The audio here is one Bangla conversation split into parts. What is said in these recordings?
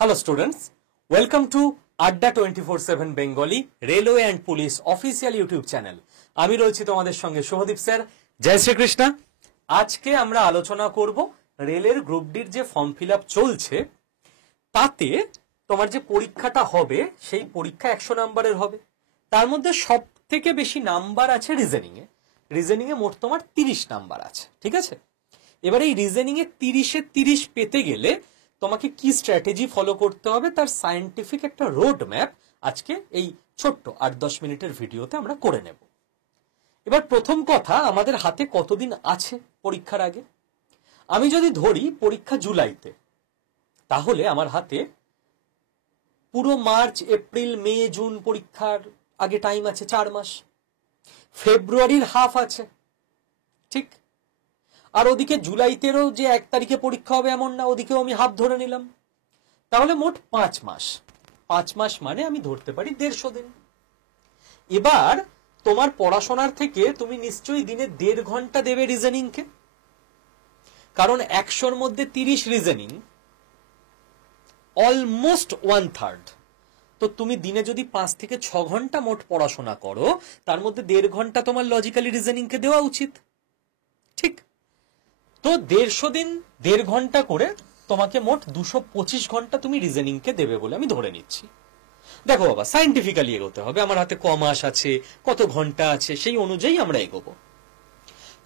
Hello students, welcome to Adda 24/7 Bengali Railway and Police official YouTube channel. আমি রয়েছি তোমাদের সঙ্গে শুভদীপ স্যার। জয় শ্রীকৃষ্ণ। আজকে আমরা আলোচনা করব রেলের গ্রুপ ডির যে ফর্ম ফিল আপ চলছে তাতে তোমার যে পরীক্ষাটা হবে সেই পরীক্ষা 100 নাম্বারের হবে। তার মধ্যে সব থেকে বেশি নাম্বার আছে রিজনিং এ মোট তোমার 30 নাম্বার আছে, ঠিক আছে? এবার এই রিজনিং এ 30-এ 30 পেতে গেলে তোমাকে কি স্ট্র্যাটেজি ফলো করতে হবে তার সায়েন্টিফিক একটা রোড ম্যাপ আজকে এই ছোট্ট 8-10 মিনিটের ভিডিওতে আমরা করে নেব। এবার প্রথম কথা, আমাদের হাতে কতদিন আছে পরীক্ষার আগে? আমি যদি ধরি পরীক্ষা জুলাইতে, তাহলে আমার হাতে পুরো মার্চ, এপ্রিল, মে, জুন পরীক্ষার আগে টাইম আছে 4 মাস। ফেব্রুয়ারির হাফ আছে, ঠিক? আর ওদিকে জুলাইতেরও যে 1 তারিখে পরীক্ষা হবে এমন না, ওদিকেও আমি হাফ ধরে নিলাম। তাহলে মোট 5 মাস। 5 মাস মানে আমি ধরতে পারি 150 দিন। এবার তোমার পড়াশোনার থেকে তুমি নিশ্চয়ই দিনে 1.5 ঘন্টা দেবে রিজনিংকে, কারণ 100-র মধ্যে 30 রিজনিং, অলমোস্ট 1/3। তো তুমি দিনে যদি 5 থেকে 6 ঘন্টা মোট পড়াশোনা করো, তার মধ্যে 1.5 ঘন্টা তোমার লজিক্যালি রিজনিংকে দেওয়া উচিত, ঠিক? তো 150 দিন 1.5 ঘন্টা করে তোমাকে মোট 225 ঘন্টা তুমি রিজনিংকে দেবে বলে আমি ধরে নিচ্ছি। দেখো বাবা, সায়েন্টিফিক্যালি এগোতে হবে। আমার হাতে ক মাস আছে, কত ঘন্টা আছে, সেই অনুযায়ী আমরা এগোবো।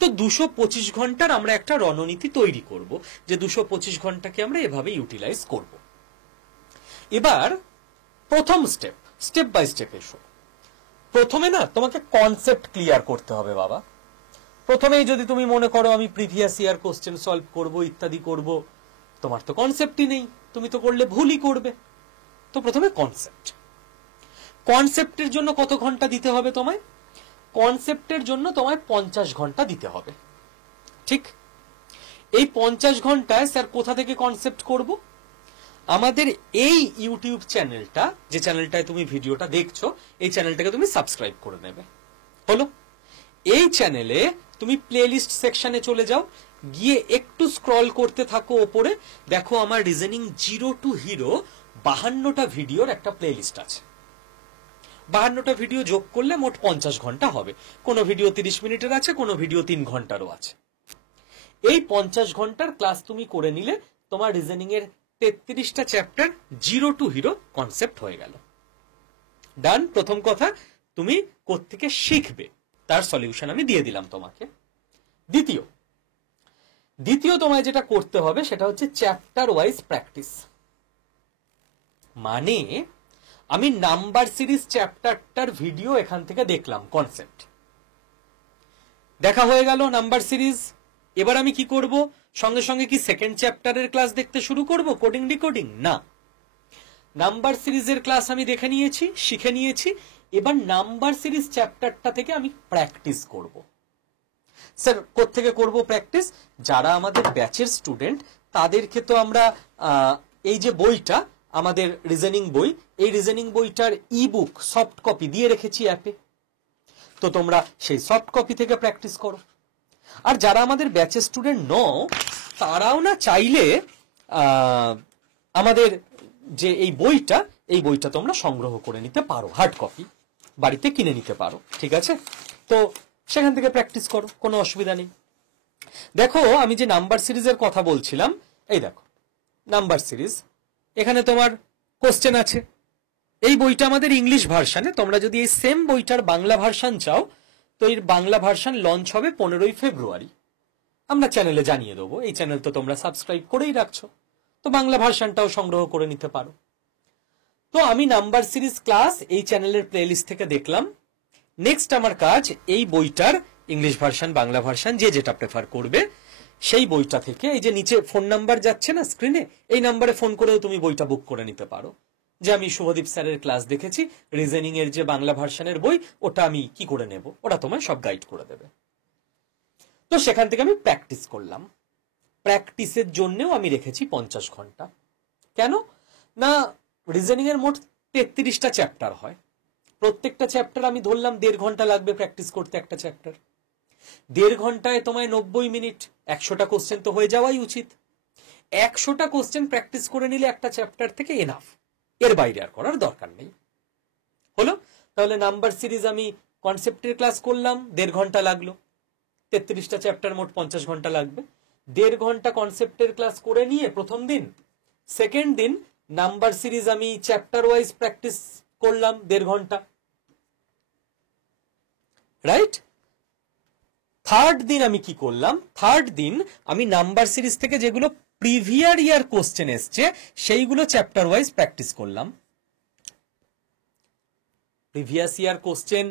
তো 225 ঘন্টার আমরা একটা রণনীতি তৈরি করব যে 225 ঘন্টাকে আমরা এভাবে ইউটিলাইজ করব। এবার প্রথম স্টেপ বাই স্টেপ এসো। প্রথমে না তোমাকে কনসেপ্ট ক্লিয়ার করতে হবে বাবা। প্রথমেই যদি তুমি মনে করো আমি প্রিভিয়াস ইয়ার কোশ্চেন সলভ করব, ইত্যাদি করব, তোমার তো কনসেপ্টই নেই, তুমি তো করলে ভুলই করবে। তো প্রথমে কনসেপ্টের জন্য কত ঘন্টা দিতে হবে তোমায়? কনসেপ্টের জন্য তোমায় 50 ঘন্টা দিতে হবে, ঠিক? এই 50 ঘন্টায় স্যার কোথা থেকে কনসেপ্ট করব? আমাদের এই ইউটিউব চ্যানেলটা, যে চ্যানেলটায় তুমি ভিডিওটা দেখছো, এই চ্যানেলটাকে তুমি সাবস্ক্রাইব করে নেবে। হলো? এই চ্যানেলে তুমি প্লেলিস্ট সেকশনে চলে যাও, গিয়ে একটু স্ক্রল করতে থাকো ওপরে, দেখো আমার রিজনিং 0 to হিরো 52টা ভিডিওর একটা প্লেলিস্ট আছে। 52টা ভিডিও যোগ করলে মোট 50 ঘন্টা হবে। কোনো ভিডিও 30 মিনিটের আছে, কোনো ভিডিও 3 ঘন্টারও আছে। এই 50 ঘন্টার ক্লাস তুমি করে নিলে তোমার রিজনিং এর 33টা চ্যাপ্টার 0 to হিরো কনসেপ্ট হয়ে গেল। ডান। প্রথম কথা, তুমি কোত্থেকে শিখবে তার সলিউশন আমি দিয়ে দিলাম তোমাকে। দ্বিতীয় তোমায় যেটা করতে হবে সেটা হচ্ছে চ্যাপ্টার ওয়াইজ প্র্যাকটিস। মানে আমি নাম্বার সিরিজ চ্যাপ্টারটার ভিডিও এখান থেকে দেখলাম, কনসেপ্ট দেখা হয়ে গেল, নাম্বার সিরিজ। এবার আমি কি করব? সঙ্গে সঙ্গে কি সেকেন্ড চ্যাপ্টারের ক্লাস দেখতে শুরু করব, কোডিং ডিকোডিং? না, নাম্বার সিরিজের ক্লাস আমি দেখে নিয়েছি, শিখে নিয়েছি। এবার নাম্বার সিরিজ চ্যাপ্টারটা থেকে আমি প্র্যাকটিস করব। স্যার কোত্থেকে করব প্র্যাকটিস? যারা আমাদের ব্যাচের স্টুডেন্ট তাদেরকে তো আমরা এই যে বইটা, আমাদের রিজনিং বই, এই রিজনিং বইটার ইবুক সফট কপি দিয়ে রেখেছি অ্যাপে। তো তোমরা সেই সফট কপি থেকে প্র্যাকটিস করো। আর যারা আমাদের ব্যাচের স্টুডেন্ট নও, তারাও না চাইলে আমাদের যে এই বইটা তোমরা সংগ্রহ করে নিতে পারো, হার্ড কপি বাড়িতে কিনে নিতে পারো, ঠিক আছে? তো সেখান থেকে প্র্যাকটিস করো, কোনো অসুবিধা নেই। দেখো আমি যে নাম্বার সিরিজের কথা বলছিলাম, এই দেখো নাম্বার সিরিজ, এখানে তোমার কোশ্চেন আছে। এই বইটা আমাদের ইংলিশ ভার্সানে। তোমরা যদি এই সেম বইটার বাংলা ভার্সান চাও, তো এর বাংলা ভার্সান লঞ্চ হবে 15ই ফেব্রুয়ারি। আমরা চ্যানেলে জানিয়ে দেবো, এই চ্যানেল তো তোমরা সাবস্ক্রাইব করেই রাখছো, তো বাংলা ভার্সানটাও সংগ্রহ করে নিতে পারো। তো আমি নাম্বার সিরিজ ক্লাস এই চ্যানেলের প্লেলিস্ট থেকে দেখলাম। নেক্সট আমার কাজ, এই বইটার ইংলিশ ভার্সান, বাংলা ভার্সান, যে যেটা প্রেফার করবে, সেই বইটা থেকে এই যে নিচে ফোন নাম্বার যাচ্ছে না স্ক্রিনে, এই নাম্বারে ফোন করেও তুমি বইটা বুক করে নিতে পারো, যে আমি শুভদীপ স্যারের ক্লাস দেখেছি, রিজনিং এর যে বাংলা ভার্সানের বই, ওটা আমি কি করে নেব, ওটা তোমায় সব গাইড করে দেবে। তো সেখান থেকে আমি প্র্যাকটিস করলাম। প্র্যাকটিসের জন্যও আমি রেখেছি 50 ঘন্টা। কেন না, রিজনিং এর মোট 33টা চ্যাপ্টার হয়। প্রত্যেকটা চ্যাপ্টার আমি ধরলাম 1.5 ঘন্টা লাগবে প্র্যাকটিস করতে। একটা চ্যাপ্টার 1.5 ঘন্টায় তোমায় 90 মিনিট, 100টা কোশ্চেন তো হয়ে যাওয়াই উচিত। 100টা কোশ্চেন প্র্যাকটিস করে নিলে একটা চ্যাপ্টার থেকে এনাফ, এর বাইরে আর করার দরকার নেই। হলো? তাহলে নাম্বার সিরিজ আমি কনসেপ্টের ক্লাস করলাম, 1.5 ঘন্টা লাগলো। 33টা চ্যাপ্টার, মোট 50 ঘন্টা লাগবে। 1.5 ঘন্টা কনসেপ্টের ক্লাস করে নিয়ে প্রথম দিন, সেকেন্ড দিন নাম্বার সিরিজ আমি চ্যাপ্টার ওয়াইজ প্র্যাকটিস করলাম 1.5 ঘন্টা, রাইট? থার্ড দিন আমি কি করলাম? থার্ড দিন আমি নাম্বার সিরিজ থেকে যেগুলো প্রিভিয়াস ইয়ার কোশ্চেন এসছে সেইগুলো চ্যাপ্টার ওয়াইজ প্র্যাকটিস করলাম। প্রিভিয়াস ইয়ার কোশ্চেন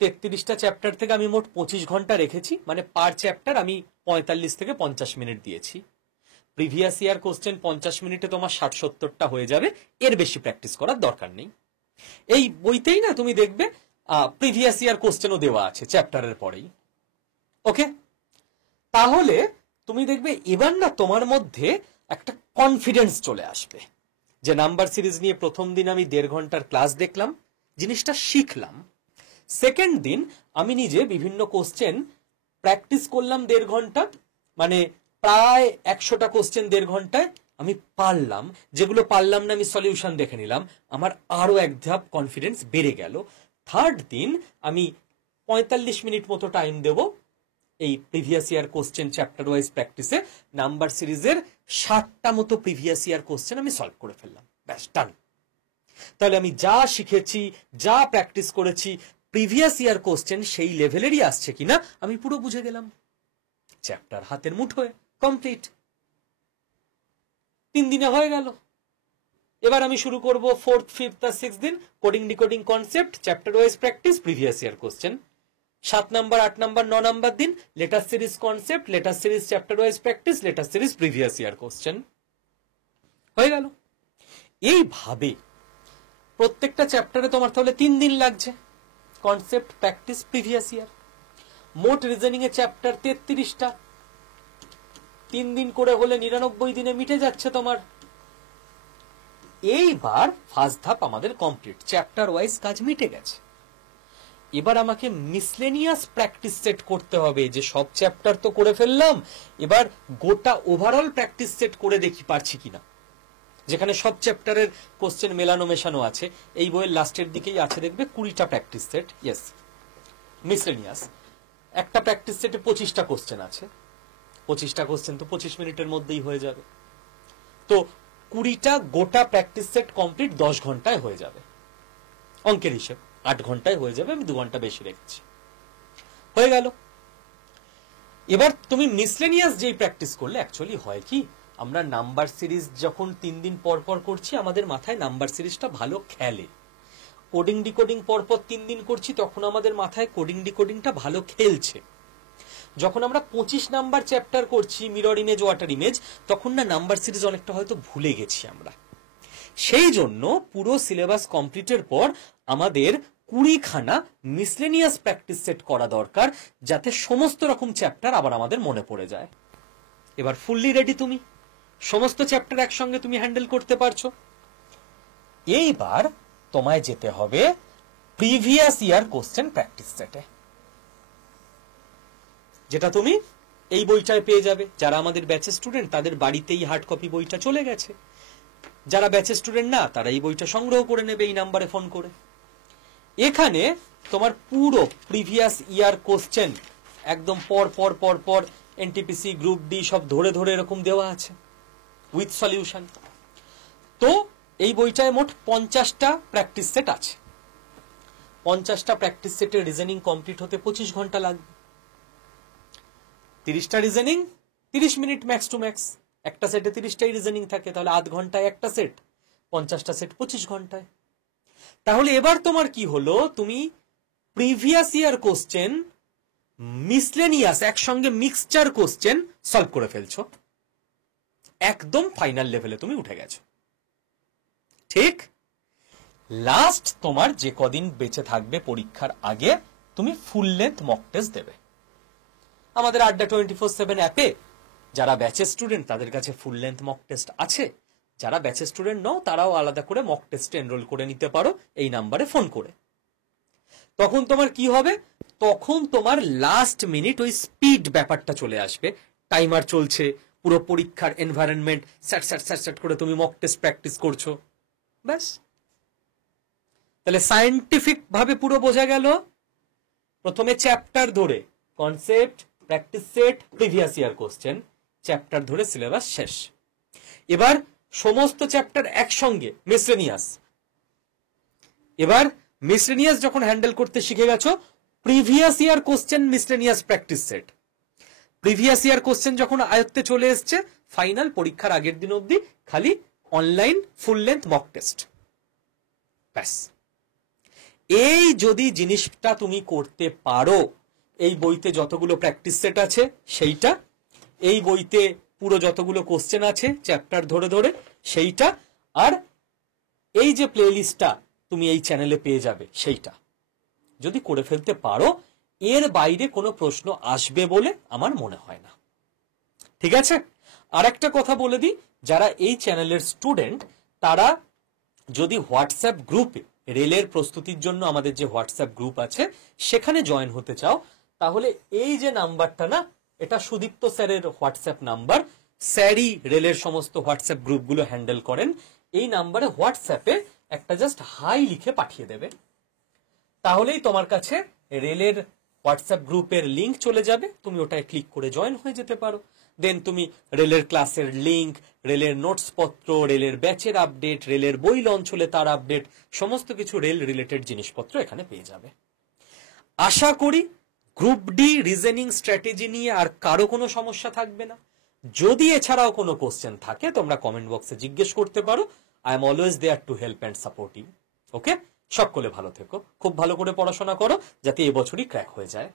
33টা চ্যাপ্টার থেকে আমি মোট 25 ঘন্টা রেখেছি, মানে পার চ্যাপ্টার আমি 45 থেকে 50 মিনিট দিয়েছি। প্রিভিয়াস ইয়ার কোশ্চেন 50 মিনিটে তোমার 60-70টা হয়ে যাবে, এর বেশি প্র্যাকটিস করার দরকার নেই। এই বইতেই না তুমি দেখবে প্রিভিয়াস ইয়ার কোশ্চেনও দেওয়া আছে চ্যাপ্টারের পরেই। ওকে, তাহলে তুমি দেখবে এবার না তোমার মধ্যে একটা কনফিডেন্স চলে আসবে যে নাম্বার সিরিজ নিয়ে প্রথম দিন আমি 1.5 ঘন্টার ক্লাস দেখলাম, জিনিসটা শিখলাম। সেকেন্ড দিন আমি নিজে বিভিন্ন কোশ্চেন প্র্যাকটিস করলাম 1.5 ঘন্টা, মানে প্রায় 100টা কোশ্চেন 1.5 ঘন্টায় আমি পারলাম। যেগুলো পারলাম না আমি সলিউশন দেখে নিলাম, আমার আরো এক ধাপ কনফিডেন্স বেড়ে গেল। থার্ড দিন আমি 45 মিনিট মতো টাইম দেব এই previous year question chapter wise প্র্যাকটিসে। নাম্বার সিরিজের 60টা মতো প্রিভিয়াস ইয়ার কোশ্চেন আমি সলভ করে ফেললাম, ব্যাস ডান। তাহলে আমি যা শিখেছি, যা প্র্যাকটিস করেছি, প্রিভিয়াস ইয়ার কোশ্চেন সেই লেভেলেরই আসছে কিনা আমি পুরো বুঝে গেলাম। চ্যাপ্টার হাতের মুঠোয়, কমপ্লিট। 3 দিনে হয়ে গেল। এবার আমি শুরু করব 4th, 5th আর 6th দিন coding decoding concept chapter wise practice previous year question. 7 number, 8 number, 9 number দিন letter series concept, letter series chapter wise practice, letter series previous year question. হয়ে গেল। এইভাবে প্রত্যেকটা চ্যাপ্টারে তোমার তাহলে 3 দিন লাগছে, কনসেপ্ট, প্র্যাকটিস, প্রিভিয়াস ইয়ার। মোট রিজনিং এ চ্যাপ্টার 33টা, 3 দিন করে হলে 99 দিনে মিটে যাচ্ছে তোমার। এইবার ফার্স্ট ধাপ আমাদের কমপ্লিট, চ্যাপ্টার ওয়াইজ কাজ মিটে গেছে। এবার আমাকে মিসলেনিয়াস প্র্যাকটিস সেট করতে হবে, যে সব চ্যাপ্টার তো করে ফেললাম, এবার গোটা ওভারঅল প্র্যাকটিস সেট করে দেখি পারছি কিনা, যেখানে সব চ্যাপ্টারের কোশ্চেন মেলানো মেশানো আছে। এই বইয়ের লাস্টের দিকেই আছে দেখবে 20টা প্র্যাকটিস সেট। Yes, miscellaneous. একটা প্র্যাকটিস সেটে 25টা কোশ্চেন আছে। 25টা কোশ্চেন তো 25 মিনিটের মধ্যেই হয়ে যাবে। তো 20টা গোটা প্র্যাকটিস সেট কমপ্লিট 10 ঘন্টায় হয়ে যাবে। অঙ্কের হিসেব 8 ঘন্টায় হয়ে যাবে, আমি 2 ঘন্টা বেশি রেখেছি। হয়ে গেল। এবার তুমি মিসলেনিয়াস যেই প্র্যাকটিস করলে, অ্যাকচুয়ালি হয় কি, আমরা নাম্বার সিরিজ যখন 3 দিন পর পর করছি আমাদের মাথায় নাম্বার সিরিজটা ভালো খেলে। কোডিং ডিকোডিং পরপর 3 দিন করছি তখন আমাদের মাথায় কোডিং ডিকোডিংটা ভালো খেলছে। যখন আমরা 25 নাম্বার চ্যাপ্টার করছি মিরর ইমেজ, ওয়াটার ইমেজ, তখন না নাম্বার সিরিজ অনেকটা হয়তো ভুলে গেছি আমরা। সেই জন্য পুরো সিলেবাস কমপ্লিটের পর আমাদের 20খানা মিসলেনিয়াস প্র্যাকটিস সেট করা দরকার, যাতে সমস্ত রকম চ্যাপ্টার আবার আমাদের মনে পড়ে যায়। এবার ফুললি রেডি তুমি, সমস্ত চ্যাপ্টার একসঙ্গে তুমি হ্যান্ডেল করতে পারছো। এইবার তোমায় যেতে হবে প্রিভিয়াস ইয়ার কোশ্চেন প্র্যাকটিস সেটে, যেটা তুমি এই বইটায় পেয়ে যাবে। যারা আমাদের ব্যাচের স্টুডেন্ট তাদের বাড়িতেই হার্ড কপি বইটা চলে গেছে। যারা ব্যাচের স্টুডেন্ট না তারা এই বইটা সংগ্রহ করে নেবে এই নাম্বারে ফোন করে। এখানে তোমার পুরো প্রিভিয়াস ইয়ার কোশ্চেন একদম পর পর পর পর এনটিপিসি, গ্রুপ ডি সব ধরে ধরে এরকম দেওয়া আছে উইথ সলিউশন। তো এই বইটায় মোট 50টা প্র্যাকটিস সেট আছে। 50টা প্র্যাকটিস সেটের রিজনিং কমপ্লিট হতে 25 ঘন্টা লাগবে। 30টা reasoning 30 minute max to max. একটা সেটে 30টাই রিজনিং থাকে, তাহলে আধ ঘন্টায় একটা সেট, 50টা সেট 25 ঘন্টায়। তাহলে এবার তোমার কি হলো, তুমি প্রিভিয়াস ইয়ার কোশ্চেন, মিসলেনিয়াস একসঙ্গে মিক্সচার কোশ্চেন সলভ করে ফেলছো। একদম ফাইনাল লেভেলে তুমি উঠে গেছো। ঠিক লাস্ট তোমার যে কদিন বেঁচে থাকবে পরীক্ষার আগে, তুমি ফুল লেন্থ মক টেস্ট দেবে। আমাদের আড্ডা 24/7 অ্যাপে যারা ব্যাচের স্টুডেন্ট তাদের কাছে ফুল লেন্থ মক টেস্ট আছে। যারা ব্যাচের স্টুডেন্ট নও তারাও আলাদা করে মক টেস্টে এনরোল করে নিতে পারো এই নাম্বারে ফোন করে। তখন তোমার কি হবে, তখন তোমার লাস্ট মিনিট ওই স্পিড ব্যাপারটা চলে আসবে। টাইমার চলছে, পুরো পরীক্ষার এনভায়রনমেন্ট স্যাট স্যাট স্যাট স্যাট করে তুমি মক টেস্ট প্র্যাকটিস করছো, ব্যাস। তাহলে সায়েন্টিফিক ভাবে পুরো বোঝা গেল। প্রথমে চ্যাপ্টার ধরে concept, practice set, previous year question, chapter ধরে সিলেবাস শেষ। এবার সমস্ত চ্যাপ্টার একসঙ্গে মিসলেনিয়াস। এবার মিসলেনিয়াস যখন হ্যান্ডেল করতে শিখে গেছো, previous year question miscellaneous practice set. Previous year question যখন আয়ত্তে চলে এসছে, ফাইনাল পরীক্ষার আগের দিন অবধি খালি online full length mock test, ব্যাস। এই যদি জিনিসটা তুমি করতে পারো, এই বইতে যতগুলো প্র্যাকটিস সেট আছে সেইটা, এই বইতে পুরো যতগুলো কোশ্চেন আছে চ্যাপ্টার ধরে ধরে সেইটা, আর এই যে প্লে লিস্টটা তুমি এই চ্যানেলে পেয়ে যাবে সেইটা যদি করে ফেলতে পারো, এর বাইরে কোনো প্রশ্ন আসবে বলে আমার মনে হয় না। ঠিক আছে? আর একটা কথা বলে দিই, যারা এই চ্যানেলের স্টুডেন্ট তারা যদি হোয়াটসঅ্যাপ গ্রুপে রেলের প্রস্তুতির জন্য আমাদের যে হোয়াটসঅ্যাপ গ্রুপ আছে সেখানে জয়েন হতে চাও, তাহলে এই যে নাম্বারটা না, এটা সুদীপ্ত স্যারের হোয়াটসঅ্যাপ নাম্বার। স্যারই রেলের সমস্ত হোয়াটসঅ্যাপ গ্রুপগুলো হ্যান্ডেল করেন। এই নাম্বারে হোয়াটসঅ্যাপে একটা জাস্ট হাই লিখে পাঠিয়ে দেবে, তাহলেই তোমার কাছে রেলের হোয়াটসঅ্যাপ গ্রুপের লিঙ্ক চলে যাবে, তুমি ওটায় ক্লিক করে জয়েন হয়ে যেতে পারো। দেন তুমি রেলের ক্লাসের লিঙ্ক, রেলের নোটস পত্র, রেলের ব্যাচের আপডেট, রেলের বই লঞ্চ হলে তার আপডেট, সমস্ত কিছু রেল রিলেটেড জিনিসপত্র এখানে পেয়ে যাবে। আশা করি গ্রুপ ডি রিজনিং স্ট্র্যাটেজি নিয়ে আর কারো কোনো সমস্যা থাকবে না। যদি এছাড়াও কোনো কোশ্চেন থাকে তোমরা কমেন্ট বক্সে জিজ্ঞেস করতে পারো। I am always there to help and support you. Okay, সকলে ভালো থেকো, খুব ভালো করে পড়াশোনা করো যাতে এবছরই ক্র্যাক হয়ে যায়।